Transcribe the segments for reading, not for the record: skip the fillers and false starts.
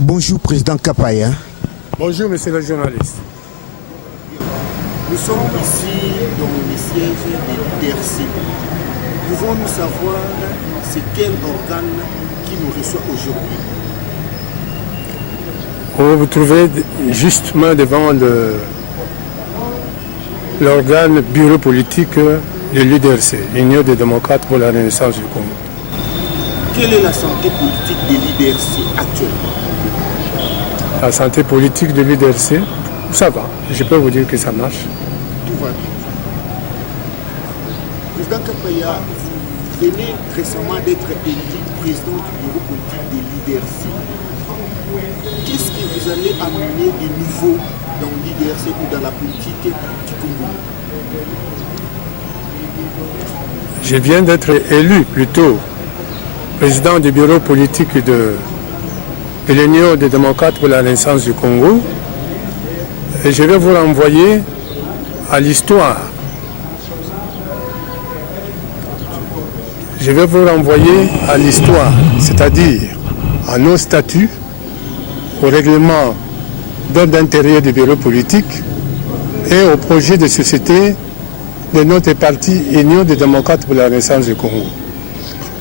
Bonjour, Président Kapaya. Bonjour, monsieur le journaliste. Nous sommes ici dans le siège de l'IDRC. Pouvons-nous savoir c'est quel organe qui nous reçoit aujourd'hui? Vous vous trouvez justement devant l'organe bureau politique de l'IDRC, Union des démocrates pour la Renaissance du Congo. Quelle est la santé politique de l'IDRC actuellement? La santé politique de l'IDRC, ça va. Je peux vous dire que ça marche. Tout va bien. Président Kapaya, vous venez récemment d'être élu président du bureau politique de l'IDRC. Qu'est-ce que vous allez amener de nouveau dans l'IDRC ou dans la politique du Congo? Je viens d'être élu plutôt président du bureau politique de l'Union des démocrates pour la Renaissance du Congo. Et je vais vous renvoyer à l'histoire. Je vais vous renvoyer à l'histoire, c'est-à-dire à nos statuts, au règlement d'ordre intérieur du bureau politique et au projet de société de notre parti Union des démocrates pour la Renaissance du Congo.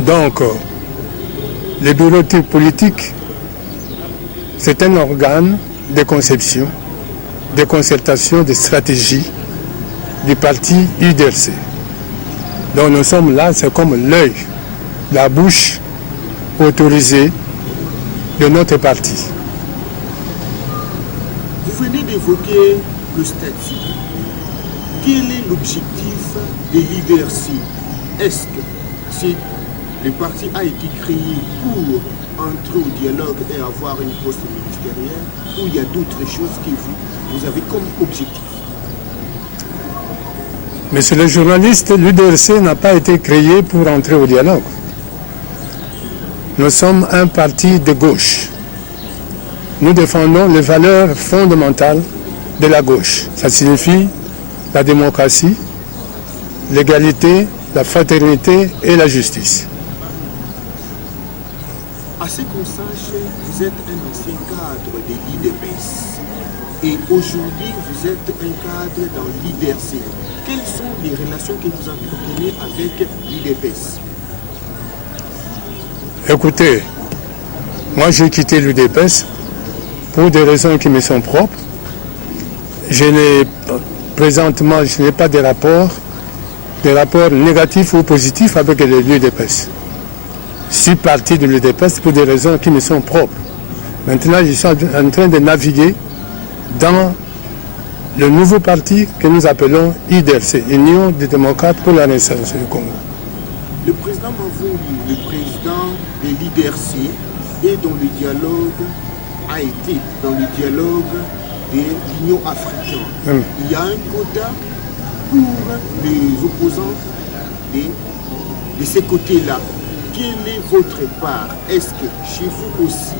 Donc, le bureau politique, c'est un organe de conception, de concertation, de stratégie du parti UDRC. Donc nous sommes là, c'est comme l'œil, la bouche autorisée de notre parti. Vous venez d'évoquer le statut. Quel est l'objectif de l'IDRC? Est-ce que le parti a été créé pour entrer au dialogue et avoir une poste ministérielle, ou il y a d'autres choses que vous avez comme objectif? Monsieur le journaliste, l'UDRC n'a pas été créé pour entrer au dialogue. Nous sommes un parti de gauche. Nous défendons les valeurs fondamentales de la gauche. Ça signifie la démocratie, l'égalité, la fraternité et la justice. À ce qu'on sache, vous êtes un ancien cadre de l'IDPS et aujourd'hui vous êtes un cadre dans l'IDRC. Quelles sont les relations que vous entretenez avec l'IDPS? Écoutez, moi j'ai quitté l'UDPS pour des raisons qui me sont propres. Présentement, je n'ai pas de rapports négatifs ou positifs avec l'UDPS. Je suis parti de l'UDPS pour des raisons qui me sont propres. Maintenant, je suis en train de naviguer dans le nouveau parti que nous appelons IDRC, Union des démocrates pour la Renaissance du Congo. Le président Mavungi, le président de l'IDRC, est dans le dialogue, a été dans le dialogue de l'Union africaine. Il y a un quota pour les opposants de ces côtés-là. Quelle est votre part? Est-ce que chez vous aussi,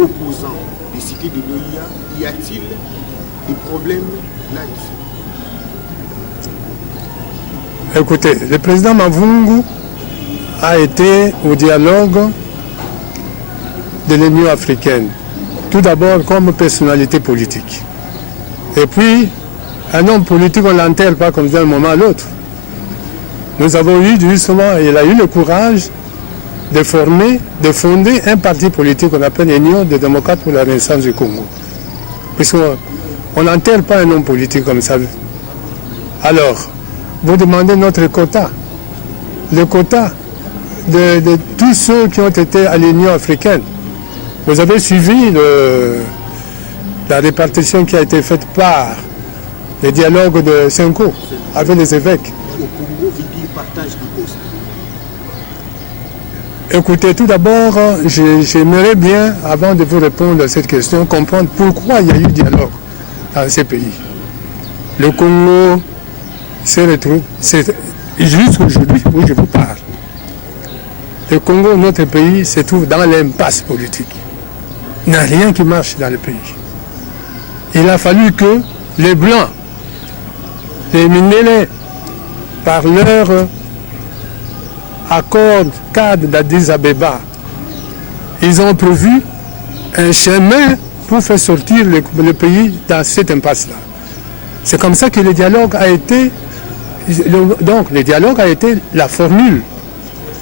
opposants des cités de l'OIA, y a-t-il des problèmes là-dessus? Écoutez, le président Mavungu a été au dialogue de l'Union africaine, tout d'abord comme personnalité politique. Et puis, un homme politique, on ne l'enterre pas comme d'un moment à l'autre. Nous avons eu justement, il a eu le courage de fonder un parti politique qu'on appelle l'Union des démocrates pour la Renaissance du Congo. Puisqu'on n'enterre pas un homme politique comme ça. Alors, vous demandez notre quota. Le quota de tous ceux qui ont été à l'Union africaine. Vous avez suivi la répartition qui a été faite par le dialogue de Senko avec les évêques. Au Congo, vous dites partage du poste. Écoutez, tout d'abord, j'aimerais bien, avant de vous répondre à cette question, comprendre pourquoi il y a eu dialogue dans ces pays. Le Congo s'est retrouvé, juste aujourd'hui où je vous parle, le Congo, notre pays, se trouve dans l'impasse politique. Il n'y a rien qui marche dans le pays. Il a fallu que les Blancs, les Mindélé, par leur accord cadre d'Addis Abeba, ils ont prévu un chemin pour faire sortir le pays dans cette impasse-là. C'est comme ça que le dialogue a été, donc le dialogue a été la formule,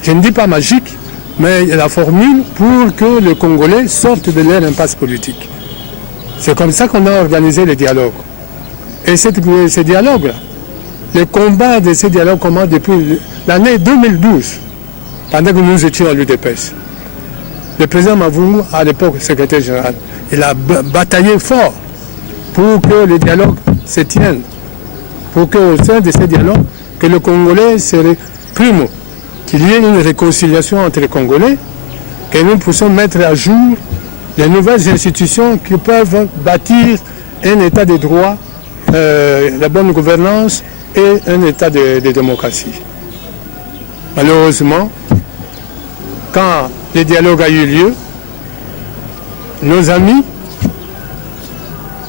je ne dis pas magique, mais la formule pour que les Congolais sortent de leur impasse politique. C'est comme ça qu'on a organisé le dialogue. Et ce dialogue-là, le combat de ce dialogue commence depuis l'année 2012, pendant que nous étions à l'UDPS. Le président Mavungu, à l'époque secrétaire général, il a bataillé fort pour que le dialogue se tienne, pour qu'au sein de ce dialogue, que le Congolais se primo, qu'il y ait une réconciliation entre les Congolais, que nous puissions mettre à jour les nouvelles institutions qui peuvent bâtir un état de droit, la bonne gouvernance et un état de démocratie. Malheureusement, quand le dialogue a eu lieu, nos amis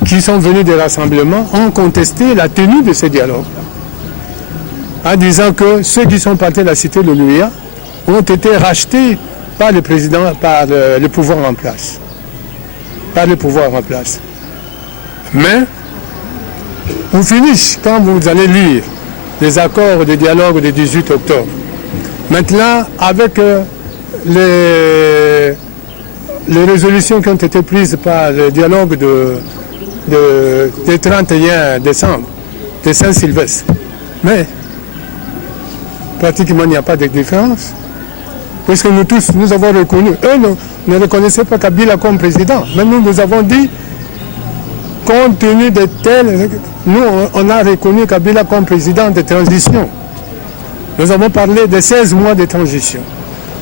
qui sont venus des rassemblements ont contesté la tenue de ce dialogue, en disant que ceux qui sont partis de la cité de Louia ont été rachetés par le président, par le pouvoir en place. Par le pouvoir en place. Mais, au finish, quand vous allez lire les accords de dialogue du 18 octobre, maintenant, avec les résolutions qui ont été prises par le dialogue de 31 décembre, de Saint-Sylvestre, mais pratiquement il n'y a pas de différence. Puisque nous tous, nous avons reconnu, eux ne reconnaissaient pas Kabila comme président, mais nous avons dit, compte tenu de tels, nous on a reconnu Kabila comme président de transition. Nous avons parlé de 16 mois de transition.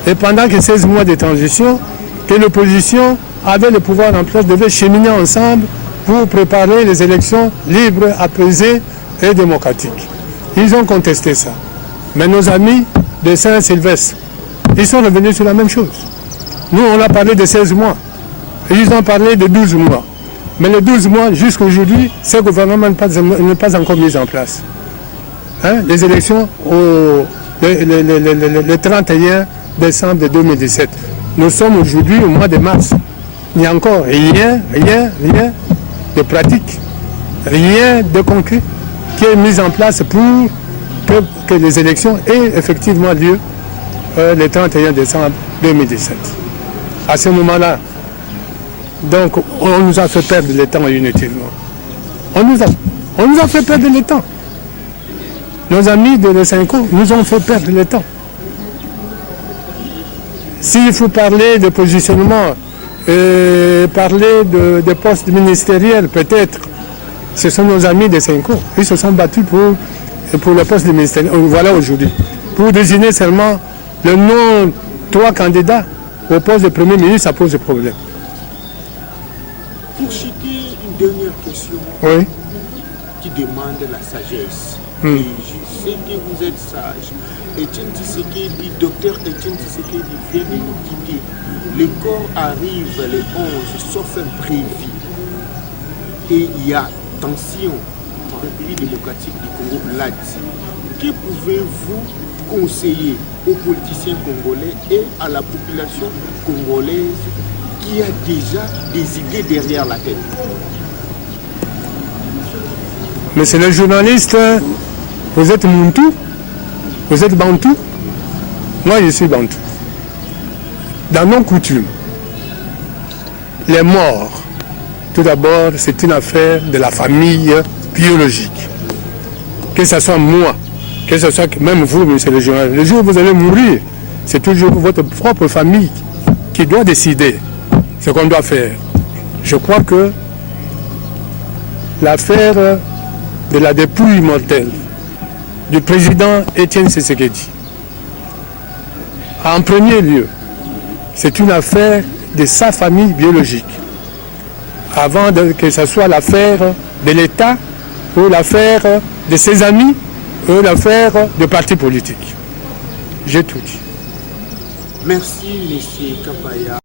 Et pendant que 16 mois de transition, que l'opposition avait le pouvoir en place, devait cheminer ensemble pour préparer les élections libres, apaisées et démocratiques. Ils ont contesté ça. Mais nos amis de Saint-Sylvestre, ils sont revenus sur la même chose. Nous, on a parlé de 16 mois. Et ils ont parlé de 12 mois. Mais les 12 mois, jusqu'à aujourd'hui, ce gouvernement n'est pas encore mis en place. Hein? Les élections le 31 décembre 2017. Nous sommes aujourd'hui au mois de mars. Il n'y a encore rien de pratique, rien de concret qui est mis en place pour que les élections aient effectivement lieu le 31 décembre 2017. À ce moment-là, donc, on nous a fait perdre le temps inutilement. On nous a fait perdre le temps. Nos amis de l'E5O nous ont fait perdre le temps. S'il faut parler de positionnement, parler de postes ministériels, peut-être, ce sont nos amis de l'E5O. Ils se sont battus pour le poste de ministériel. Voilà aujourd'hui. Pour désigner seulement le nom de 3 candidats au poste de Premier ministre, ça pose problème. Pour citer une dernière question, oui, qui demande la sagesse. Et je sais que vous êtes sage. Etienne Tshisekedi, docteur Etienne Tshisekedi vient de nous quitter. Le corps arrive le 11, sauf imprévu. Et il y a tension en République démocratique du Congo là-dessus. Que pouvez-vous conseiller aux politiciens congolais et à la population congolaise qui a déjà des idées derrière la tête? Monsieur le journaliste, vous êtes Muntu? Vous êtes Bantu? Moi, je suis Bantu. Dans nos coutumes, les morts, tout d'abord, c'est une affaire de la famille biologique. Que ce soit moi, que ce soit même vous, monsieur le journaliste, le jour où vous allez mourir, c'est toujours votre propre famille qui doit décider ce qu'on doit faire. Je crois que l'affaire de la dépouille mortelle du président Etienne Tshisekedi, en premier lieu, c'est une affaire de sa famille biologique, avant que ce soit l'affaire de l'État ou l'affaire de ses amis ou l'affaire de partis politiques. J'ai tout dit. Merci, M. Kapaya.